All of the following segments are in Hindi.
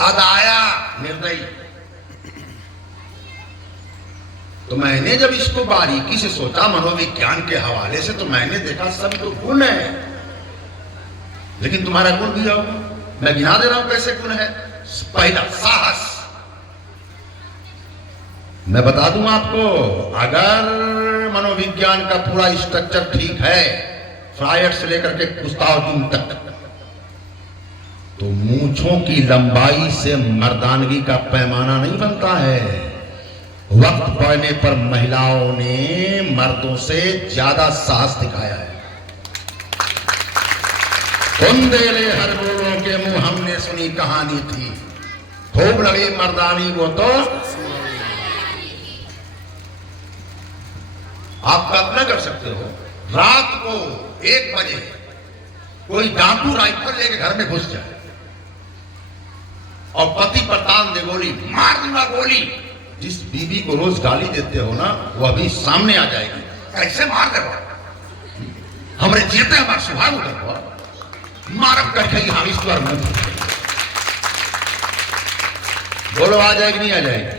अदाया निर्दयी। तो मैंने जब इसको बारीकी से सोचा मनोविज्ञान के हवाले से, तो मैंने देखा सब तो गुण है, लेकिन तुम्हारा गुण भी होगा। मैं गिना दे रहा हूं कैसे गुण है। पहला साहस। मैं बता दूं आपको, अगर मनोविज्ञान का पूरा स्ट्रक्चर ठीक है, फ्रायड से लेकर के गुस्ताव जून तक, तो मूंछों की लंबाई से मर्दानगी का पैमाना नहीं बनता है। वक्त पड़ने पर महिलाओं ने मर्दों से ज्यादा साहस दिखाया है। कुंदेले हर बोलों के मुंह हमने सुनी कहानी थी, खूब लगी मर्दानी वो तो। आप कल्पना कर सकते हो, रात को 1 बजे कोई डाकू राइफल लेके घर में घुस जाए और पति पर तान दे गोली, मार दूंगा गोली। जिस बीबी को रोज गाली देते हो ना, वो अभी सामने आ जाएगी, कैसे मार दे हमरे जीते हमारे सुभाग उधर मारब करके हम ईश्वर में। बोलो आ जाएगी नहीं आ जाएगी?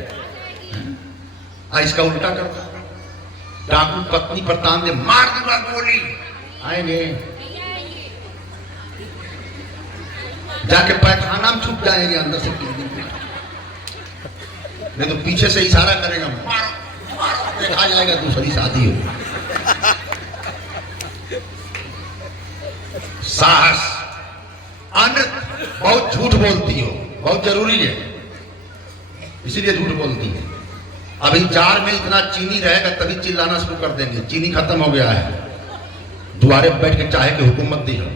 इसका उल्टा कर, डाकू पत्नी पर तान दे, मार दूंगा गोली, आएंगे जाके पैखाना में छुप जाएंगे अंदर से, नहीं तो पीछे से इशारा करेगा, मारो मारो, देखा जाएगा दूसरी शादी हो। साहस। अनृत, बहुत झूठ बोलती हो, बहुत जरूरी है, इसीलिए झूठ बोलती है। अभी जार में इतना चीनी रहेगा तभी चिल्लाना शुरू कर देंगे, चीनी खत्म हो गया है, दुआरे बैठ के चाहे कि हुकूमत दी है,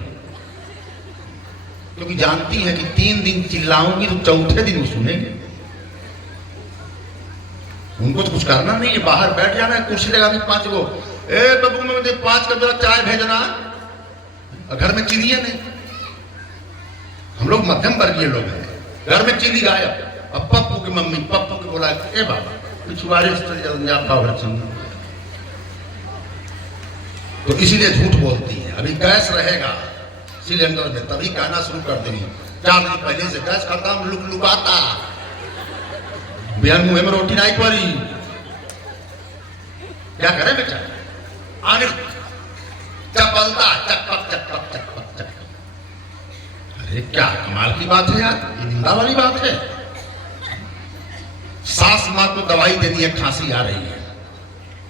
क्योंकि जानती है कि 3 दिन चिल्लाऊंगी तो चौथे दिन वो सुनेंगे। उनको तो कुछ करना नहीं है, बाहर बैठ जाना है, कुर्सी लगा के 5 गो, ए बाबू मुझे 5 कप जरा चाय भेजना, घर में चीनी है नहीं। हम लोग मध्यम वर्गीय लोग हैं, घर में चीनी गायब। अब पप्पू की मम्मी पप्पू को बोला, ए बाबा पिछवाड़े तो इसीलिए झूठ बोलती है। अभी गैस रहेगा सिलेंडर में तभी कहना शुरू कर देंगे, 4 दिन पहले से गैस खत्म, लुक लुकाता, बिहान मुंह में रोटी नहीं पड़ी, क्या करे बेचारा। चपलता, चकपक चकपक चकपक चकपक। अरे क्या कमाल की बात है यार, ये निंदा वाली बात है। सास मां को दवाई देनी है, खांसी आ रही है,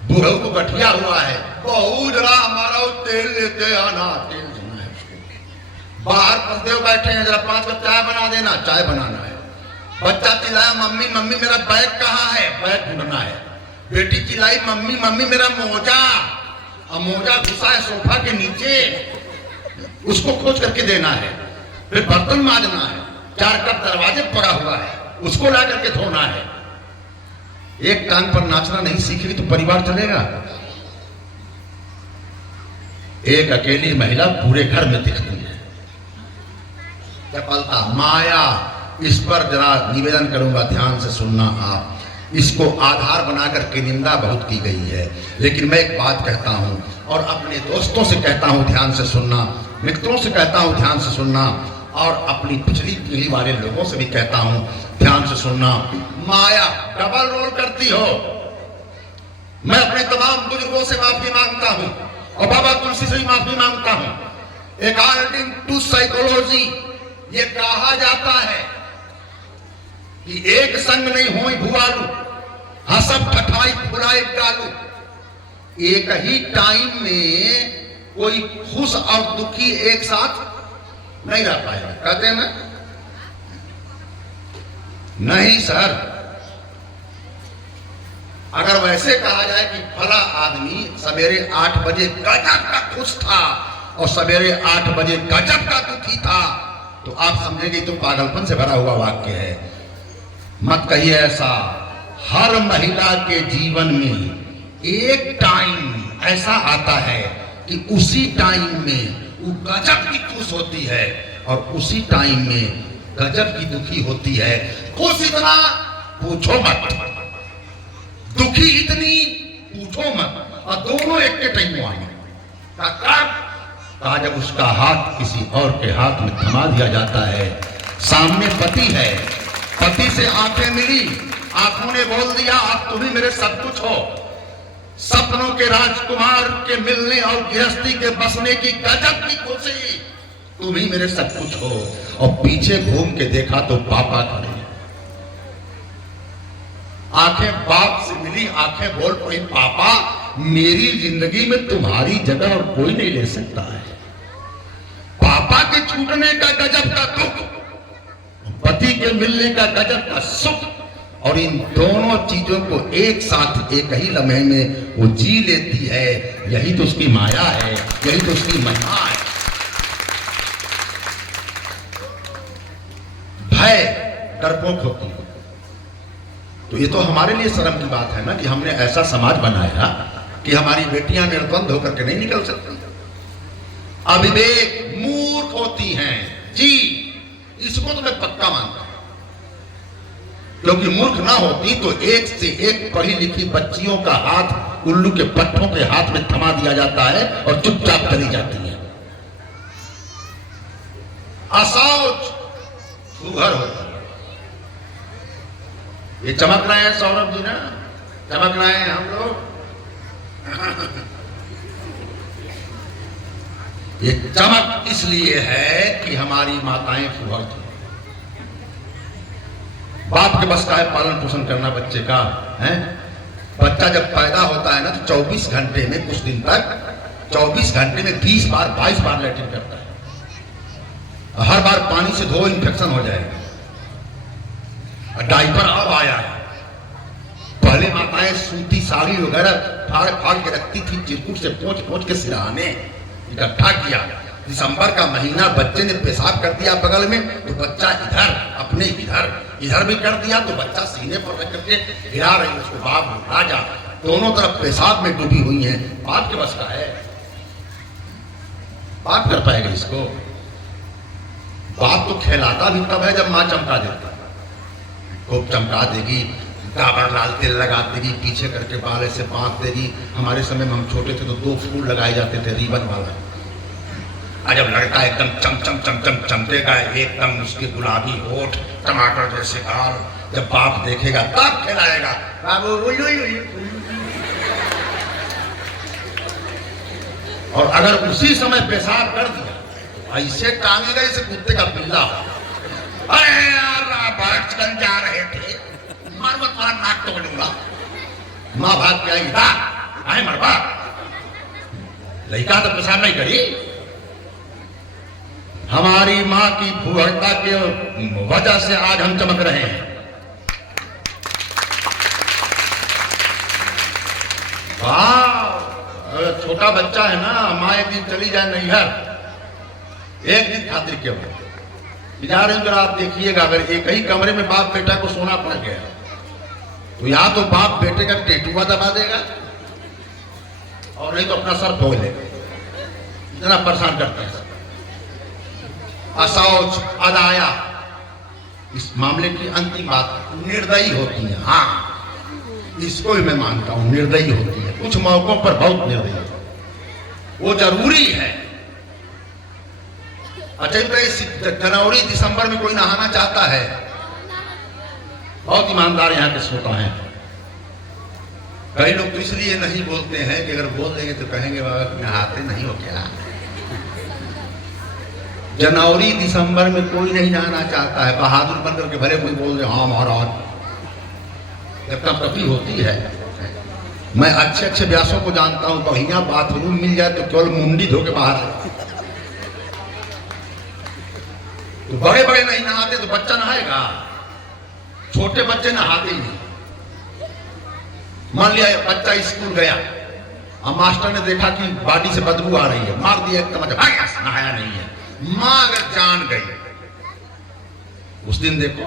बूढ़ों को गठिया हुआ है, बहू जरा हमारा तेल लेते आना, तेल देना है उसको। बाहर पसदेव बैठे हैं, जरा 5 कप चाय बना देना, चाय बनाना है। बच्चा चिल्लाया, मम्मी मम्मी मेरा बैग कहाँ है, बैग ढूंढना है। बेटी चिल्लाई, मम्मी मम्मी मेरा मोजा, और मोजा घुसा है सोफा के नीचे, उसको खोज करके देना है। फिर बर्तन मांजना है, 4 कप दरवाजे पड़ा हुआ है, उसको ला करके धोना है। एक टांग पर नाचना नहीं सीखेगी तो परिवार चलेगा। एक अकेली महिला पूरे घर में दिखती है, चपलता, माया। इस पर जरा निवेदन करूंगा, ध्यान से सुनना आप। इसको आधार बनाकर के निंदा बहुत की गई है, लेकिन मैं एक बात कहता हूं और अपने दोस्तों से कहता हूं, ध्यान से सुनना, मित्रों से कहता हूं, ध्यान से सुनना, और अपनी पिछली पीढ़ी वाले लोगों से भी कहता हूं, ध्यान से सुनना। माया डबल रोल करती हो। मैं अपने तमाम बुजुर्गों से माफी मांगता हूं और बाबा तुलसी से भी माफी मांगता हूं। अकॉर्डिंग टू साइकोलॉजी ये कहा जाता है कि एक संग नहीं होई भुआलू, हसब ठठाई फुलाई डालू। एक ही टाइम में कोई खुश और दुखी एक साथ नहीं रह पाएगा, कहते हैं ना? नहीं सर, अगर वैसे कहा जाए कि फला आदमी सवेरे 8 बजे गजब का खुश था और सवेरे 8 बजे गजब का दुखी था, तो आप समझेंगे तो पागलपन से भरा हुआ वाक्य है। मत कहिए ऐसा। हर महिला के जीवन में एक टाइम ऐसा आता है कि उसी टाइम में वो गजब की खुश होती है और उसी टाइम में गजब की दुखी होती है। खुश इतना पूछो मत, दुखी इतनी पूछो मत, और दोनों एक के टाइम आए। कहा जब उसका हाथ किसी और के हाथ में थमा दिया जाता है, सामने पति है पति से आंखें मिली, आंखों ने बोल दिया अब तुम ही मेरे सब कुछ हो। सपनों के राजकुमार के मिलने और गृहस्थी के बसने की गजब की खुशी, तुम ही मेरे सब कुछ हो। और पीछे घूम के देखा तो पापा खड़े। आंखें बाप से मिली, आंखें बोल पड़ी पापा मेरी जिंदगी में तुम्हारी जगह और कोई नहीं ले सकता है। पापा के छूटने का गजब का दुख, पति के मिलने का गजब का सुख, और इन दोनों चीजों को एक साथ एक ही लम्हे में वो जी लेती है। यही तो उसकी माया है, यही तो उसकी महिमा है। भय डरपोक होती है। तो ये तो हमारे लिए शर्म की बात है ना कि हमने ऐसा समाज बनाया कि हमारी बेटियां निर्द्वंद होकर के नहीं निकल सकती। अविवेक मूर्ख होती हैं जी, इसको तो मैं पक्का मानता हूं। क्योंकि मूर्ख ना होती तो एक से एक पढ़ी लिखी बच्चियों का हाथ उल्लू के पट्टों के हाथ में थमा दिया जाता है और चुपचाप चली जाती है। असौच सुघर होती है। ये चमक रहे हैं सौरभ जी ना, चमक रहे हैं हम लोग। ये चमक इसलिए है कि हमारी माताएं फुहर थी। बाप के बस का है पालन पोषण करना बच्चे का है। बच्चा जब पैदा होता है ना तो 24 घंटे में, कुछ दिन तक 24 घंटे में 20 बार 22 बार लैट्रिन करता है। हर बार पानी से धो, इन्फेक्शन हो जाएगा। डायपर अब आया है। पहले माताएं सूती साड़ी वगैरह फाड़ फाड़ के रखती थी, चिरकुट से पोंछ पोंछ के सिरहाने इकट्ठा किया। दिसंबर का महीना बच्चे ने पेशाब कर दिया बगल में तो बच्चा इधर अपने इधर भी कर दिया तो बच्चा सीने पर रख करके हिला रही उसको, बाप राजा दोनों तरफ पेशाब में डूबी हुई है। बाप के बस का है? बाप कर पाएगा इसको? बाप तो खिलाता भी तब है जब मां चमका देती। खूब चमका देगी, डाबर लाल तेल लगा देगी, पीछे करके बाल ऐसे बांध देगी। हमारे समय में हम छोटे थे तो 2 फूल लगाए जाते थे रिबन वाला। और जब लड़का एकदम चम चम चम चम चमकेगा, एकदम उसके गुलाबी होठ, टमाटर जैसे गाल, जब बाप देखेगा तब खिलाएगा। बाबू और अगर उसी समय पेशाब कर दिया तो ऐसे टांगेगा जैसे कुत्ते का पिल्ला। अरे यार बचपन जा रहे थे, मार मत मार, नाक तोड़ लूंगा। माँ भाग के आई, आए मरबा लड़का तो पेशाब नहीं करी। हमारी माँ की फुहरता के वजह से आज हम चमक रहे हैं। छोटा बच्चा है ना, माँ एक दिन चली जाए नैहर, एक दिन खातिर केवल जा रहे हैं। आप देखिएगा अगर एक ही कमरे में बाप बेटा को सोना पड़ गया तो या तो बाप बेटे का टेटुआ दबा देगा और नहीं तो अपना सर फोड़ लेगा। इतना परेशान करता है। असौच अदाया, इस मामले की अंतिम बात निर्दयी होती है। हाँ, इसको भी मैं मानता हूं, निर्दयी होती है। कुछ मौकों पर बहुत निर्दयी होती है, वो जरूरी है। अच्छा जनवरी दिसंबर में कोई नहाना चाहता है? बहुत ईमानदार यहाँ के श्रोता हैं। कई लोग तो इसलिए नहीं बोलते हैं कि अगर बोल देंगे तो कहेंगे बाबा नहाते नहीं हो क्या। जनवरी दिसंबर में कोई नहीं नहाना चाहता है। बहादुर बनकर के भले कोई बोल दे हाँ महाराज, जब तक कभी होती है। मैं अच्छे अच्छे व्यासों को जानता हूं, बढ़िया बाथरूम मिल जाए तो केवल मुंडी धो के बाहर है। तो बड़े बड़े नहीं नहाते तो बच्चा नहाएगा? छोटे बच्चे नहाते ही नहीं। मान लिया बच्चा स्कूल गया और मास्टर ने देखा कि बॉडी से बदबू आ रही है, मार दिया एक तमाचा, नहाया नहीं है। मां अगर जान गई उस दिन देखो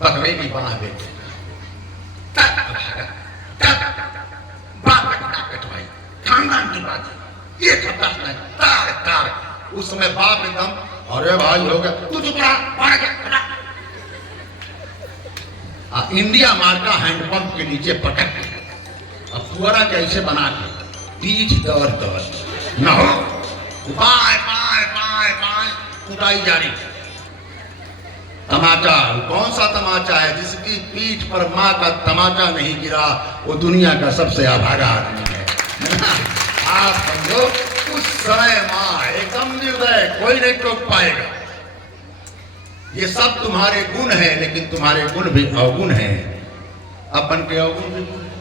पकड़ेगी बाह बेटे, खानदान की बात है, ये तार। उस समय बाप एकदम अरे भाई हो गया, तू चुप रहा। इंडिया मार का हैंडपंप के नीचे पटक के अब फुआरा कैसे बना के पीठ दर्द न हो, बाय बाय बाय बाय उठाई जा रही। तमाचा, कौन सा तमाचा है? जिसकी पीठ पर माँ का तमाचा नहीं गिरा वो दुनिया का सबसे अभागा आदमी है। आप समझो, उस समय माँ एकदम निर्दय, कोई नहीं टोक पाएगा। ये सब तुम्हारे गुण है, लेकिन तुम्हारे गुण भी अवगुण है। अपन के अवगुण भी गुण है,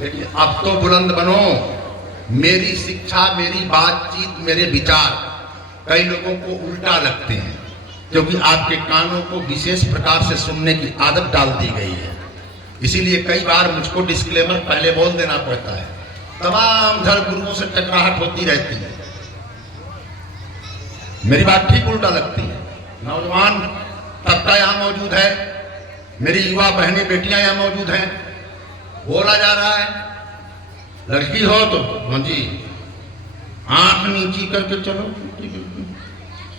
लेकिन अब तो बुलंद बनो। मेरी शिक्षा, मेरी बातचीत, मेरे विचार कई लोगों को उल्टा लगते हैं, क्योंकि आपके कानों को विशेष प्रकार से सुनने की आदत डाल दी गई है। इसीलिए कई बार मुझको डिस्क्लेमर पहले बोल देना पड़ता है। तमाम धर्म गुरुओं से टकराहट होती रहती है, मेरी बात ठीक उल्टा लगती है। नौजवान तबका यहाँ मौजूद है, मेरी युवा बहनें बेटियां यहाँ मौजूद हैं, बोला जा रहा है लड़की हो तो हाँ जी आंख नीची करके चलो।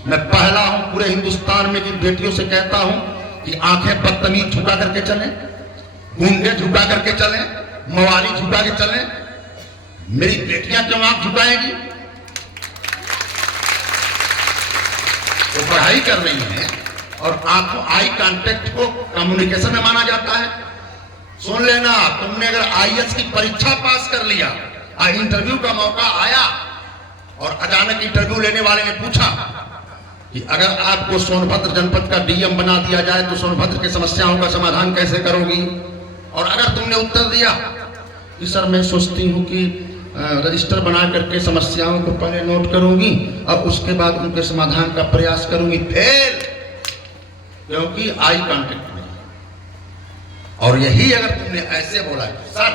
मैं पहला हूं पूरे हिंदुस्तान में जिन बेटियों से कहता हूं कि आंखें बदतमीज झुका करके चलें, गूंगे झुका करके चलें, मवाली झुका के चलें। मेरी बेटियां क्यों आंख झुकाएगी? वो पढ़ाई कर रही हैं और आपको आई कांटेक्ट को कम्युनिकेशन में माना जाता है। सुन लेना, तुमने अगर आईएएस की परीक्षा पास कर लिया और इंटरव्यू का मौका आया और अचानक इंटरव्यू लेने वाले ने पूछा कि अगर आपको सोनभद्र जनपद का डीएम बना दिया जाए तो सोनभद्र की समस्याओं का समाधान कैसे करोगी? और अगर तुमने उत्तर दिया कि सर मैं सोचती हूं कि रजिस्टर बना करके समस्याओं को पहले नोट करूंगी और उसके बाद उनके समाधान का प्रयास करूंगी, फेल, क्योंकि आई कांटेक्ट में। और यही अगर तुमने ऐसे बोला कि सर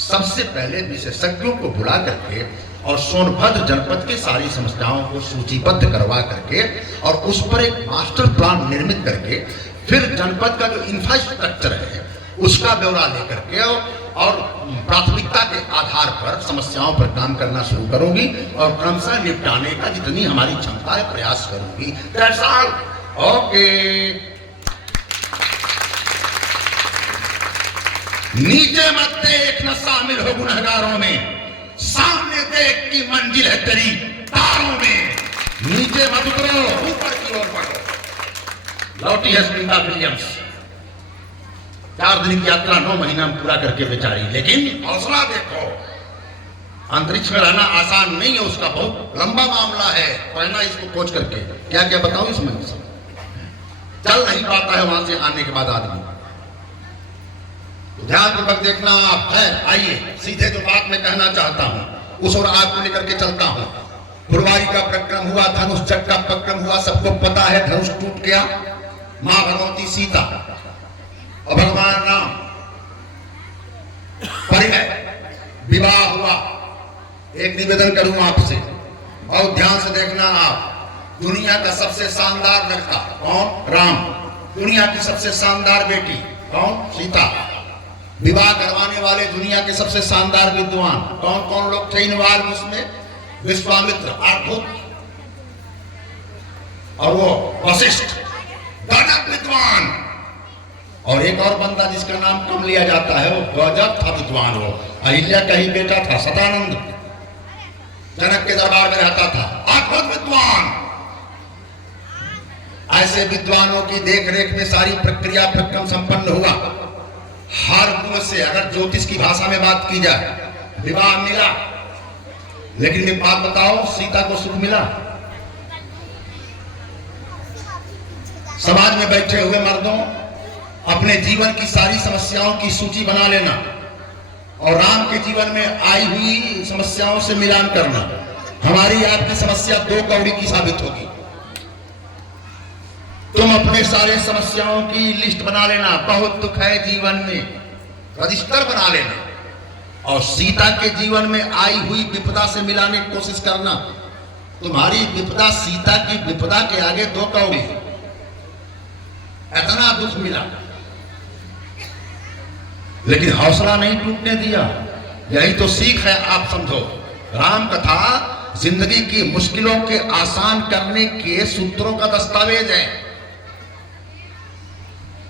सबसे पहले विशेषज्ञों को बुला करके और सोनभद्र जनपद की सारी समस्याओं को सूचीबद्ध करवा करके और उस पर एक मास्टर प्लान निर्मित करके फिर जनपद का जो इंफ्रास्ट्रक्चर है उसका ब्यौरा लेकर के और प्राथमिकता के आधार पर समस्याओं पर काम करना शुरू करूंगी और क्रमशः निपटाने का जितनी हमारी क्षमता है प्रयास करूंगी। That's all. ओके, नीचे मत देख न शामिल हो गुनहगारों में, सामने देख की मंजिल है तेरी तारों में। नीचे मत उतरो, ऊपर की ओर बढ़ो। लौटी है सुनीता विलियम्स, 4 दिन की यात्रा 9 महीना में पूरा करके बेचारी, लेकिन हौसला देखो। अंतरिक्ष में रहना आसान नहीं है, उसका बहुत लंबा मामला है। पढ़ना इसको खोज करके क्या क्या बताऊं इसमें, चल नहीं पाता है वहां से आने के बाद आदमी। ध्यानपूर्वक देखना आप। है आइए सीधे जो बात मैं कहना चाहता हूं उस और आपको लेकर के चलता हूं। फुलवारी का प्रक्रम हुआ, धनुष चक का प्रक्रम हुआ, सबको पता है धनुष टूट गया। मां भगवती सीता और भगवान राम परिणय विवाह हुआ। एक निवेदन करूं आपसे, बहुत ध्यान से देखना आप। दुनिया का सबसे शानदार लड़का कौन? राम। दुनिया की सबसे शानदार बेटी कौन? सीता। विवाह करवाने वाले दुनिया के सबसे शानदार विद्वान कौन कौन लोग थे इन्वॉल्व उसमें? विश्वामित्र, आर्भुत और वो वशिष्ठ, गजब विद्वान। और एक और बंदा जिसका नाम कम लिया जाता है, वो गजब था विद्वान। वो अहिल्या का ही बेटा था, सतानंद, जनक के दरबार में रहता था, अद्भुत विद्वान। ऐसे विद्वानों की देखरेख में सारी प्रक्रिया प्रक्रम संपन्न हुआ। हर गुण से, अगर ज्योतिष की भाषा में बात की जाए, विवाह मिला। लेकिन एक बात बताओ, सीता को सुख मिला? समाज में बैठे हुए मर्दों, अपने जीवन की सारी समस्याओं की सूची बना लेना और राम के जीवन में आई हुई समस्याओं से मिलान करना। हमारी आपकी समस्या 2 कौड़ी की साबित होगी। तुम अपने सारे समस्याओं की लिस्ट बना लेना, बहुत दुख है जीवन में, रजिस्टर बना लेना और सीता के जीवन में आई हुई विपदा से मिलाने की कोशिश करना। तुम्हारी विपदा सीता की विपदा के आगे 2 कौड़ी। इतना दुख मिला लेकिन हौसला नहीं टूटने दिया। यही तो सीख है, आप समझो। राम कथा जिंदगी की मुश्किलों के आसान करने के सूत्रों का दस्तावेज है।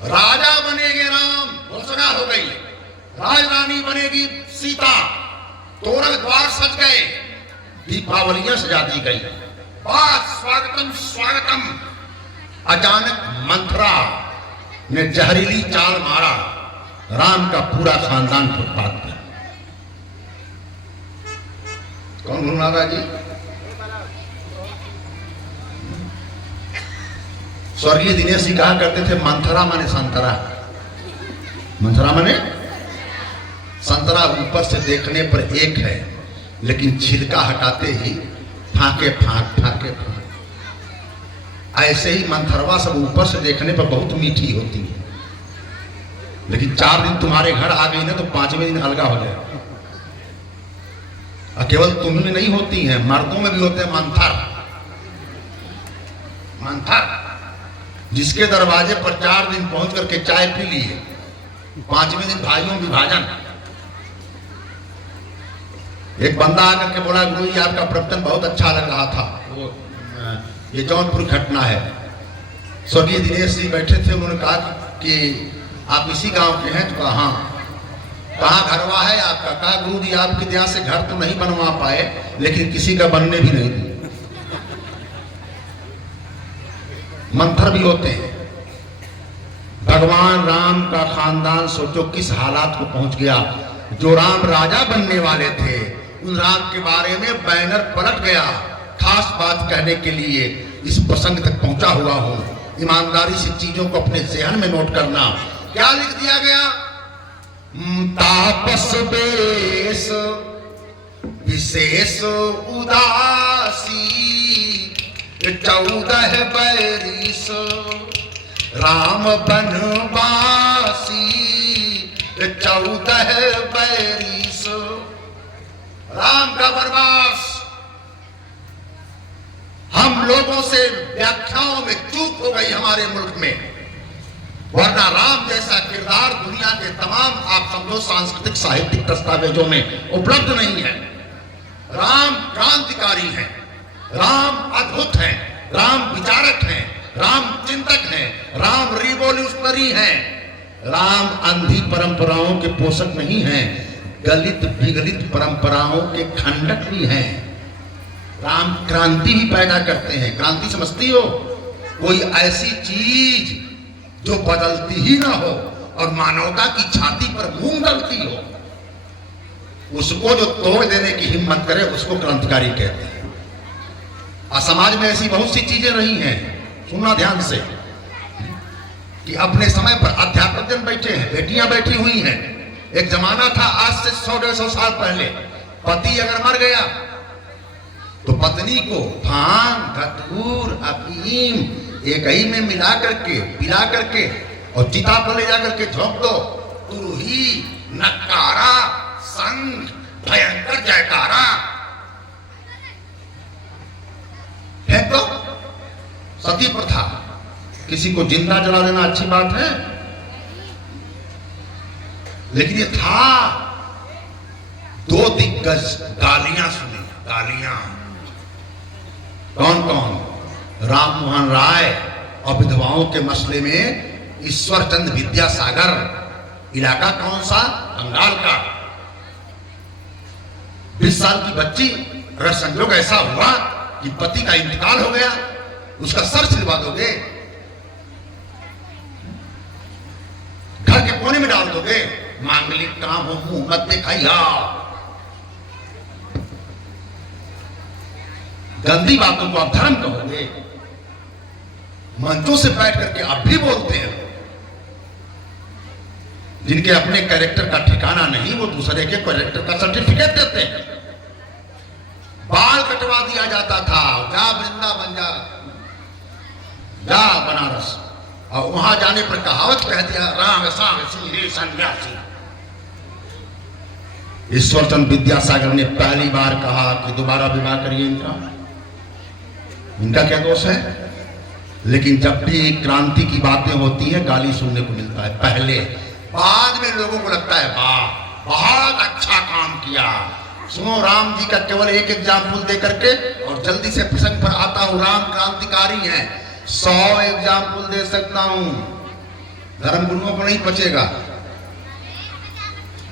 राजा बनेगे राम, घोषणा हो गई। राजरानी बनेगी सीता, तोरण द्वार सज गए, दीपावलियां सजा दी गई। बस स्वागतम स्वागतम। अचानक मंथरा ने जहरीली चाल मारा, राम का पूरा खानदान फुटपाथ पे। कौन भूलना जी? स्वर्गीय दिनेश जी कहा करते थे मंथरा माने संतरा, मंथरा माने संतरा ऊपर से देखने पर एक है, लेकिन छिलका हटाते ही फाके फाक फाके फाक। ऐसे ही मंथरवा सब ऊपर से देखने पर बहुत मीठी होती है, लेकिन 4 दिन तुम्हारे घर आ गई ना तो 5वें दिन अलगा हो जाए। और केवल तुम में नहीं होती हैं, मर्दों में भी होते हैं मंथर। मंथर जिसके दरवाजे पर 4 दिन पहुंच करके चाय पी लिए, 5वें दिन भाइयों विभाजन। एक बंदा आकर के बोला गुरु जी आपका प्रवचन बहुत अच्छा लग रहा था, वो ये जौनपुर घटना है। स्वर्गीय दिनेश जी बैठे थे, उन्होंने कहा कि आप इसी गांव के हैं? तो कहा हाँ। कहाँ घरवा है आपका? कहा गुरु जी आपकी दया से घर तो नहीं बनवा पाए, लेकिन किसी का बनने भी नहीं दिया। मंथर भी होते हैं। भगवान राम का खानदान सोचो किस हालात को पहुंच गया। जो राम राजा बनने वाले थे, उन राम के बारे में बैनर पलट गया। खास बात कहने के लिए इस प्रसंग तक पहुंचा हुआ हूं। ईमानदारी से चीजों को अपने ज़हन में नोट करना। क्या लिख दिया गया? तापस बेस विशेष उदासी, 14 बैरिस राम बनवासी, 14 बैरिस राम का वनवास। हम लोगों से व्याख्याओं में चूक हो गई हमारे मुल्क में, वरना राम जैसा किरदार दुनिया के तमाम आप समझो सांस्कृतिक साहित्यिक दस्तावेजों में उपलब्ध नहीं है। राम क्रांतिकारी हैं, राम अद्भुत हैं, राम विचारक हैं, राम चिंतक हैं, राम रिवोल्यूशनरी हैं। राम अंधी परंपराओं के पोषक नहीं हैं, गलित विगलित परंपराओं के खंडक भी हैं। राम क्रांति भी पैदा करते हैं। क्रांति समझती हो? कोई ऐसी चीज जो बदलती ही ना हो और मानवता की छाती पर मूंग डलती हो, उसको जो तोड़ देने की हिम्मत करे उसको क्रांतिकारी कहते हैं। और समाज में ऐसी बहुत सी चीजें रही हैं, सुनना ध्यान से, कि अपने समय पर अध्यापक जन बैठे हैं, बेटियां बैठी हुई हैं। एक जमाना था आज से 100-150 साल पहले, पति अगर मर गया तो पत्नी को भांग, धतूर, अफीम एक ही में मिला करके पिला करके और चिता पर ले जा करके झोंक दो। तुरही, नकारा, संग, भयंकर जयकारा फेंक दो। सती प्रथा, किसी को जिंदा जला देना अच्छी बात है, लेकिन ये था। 2 दिग्गज गालियां सुनी, गालियां। कौन कौन? राम मोहन राय और विधवाओं के मसले में ईश्वर चंद विद्यासागर। इलाका कौन सा? बंगाल का। 20 साल की बच्ची, अगर संयोग ऐसा हुआ कि पति का इंतकाल हो गया, उसका सर छिलवा दोगे, घर के कोने में डाल दोगे, मांगलिक काम हो मुंह मत दिखाइया। गंदी बातों को आप धर्म कहोगे। मंचों से बैठ करके आप भी बोलते हैं। जिनके अपने कैरेक्टर का ठिकाना नहीं, वो दूसरे के कैरेक्टर का सर्टिफिकेट देते हैं। बाल कटवा दिया जाता था, जा वृंदावन जा, जा बनारस, और वहां जाने पर कहावत कह दिया, राम साम सन्यासी। ईश्वर चंद विद्यासागर ने पहली बार कहा कि दोबारा विवाह करिए इनका क्या दोष है? लेकिन जब भी क्रांति की बातें होती है गाली सुनने को मिलता है पहले, बाद में लोगों को लगता है वाह बहुत अच्छा काम किया। सुनो, राम जी का केवल एक एग्जाम्पल दे करके और जल्दी से प्रसंग पर आता हूं। राम क्रांतिकारी हैं, 100 एग्जाम्पल दे सकता हूं, धर्म गुरुओं को नहीं बचेगा,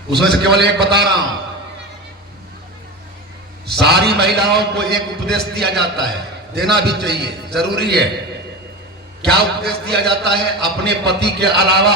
उसमें से केवल एक बता रहा हूं। सारी महिलाओं को एक उपदेश दिया जाता है, देना भी चाहिए, जरूरी है। क्या उपदेश दिया जाता है? अपने पति के अलावा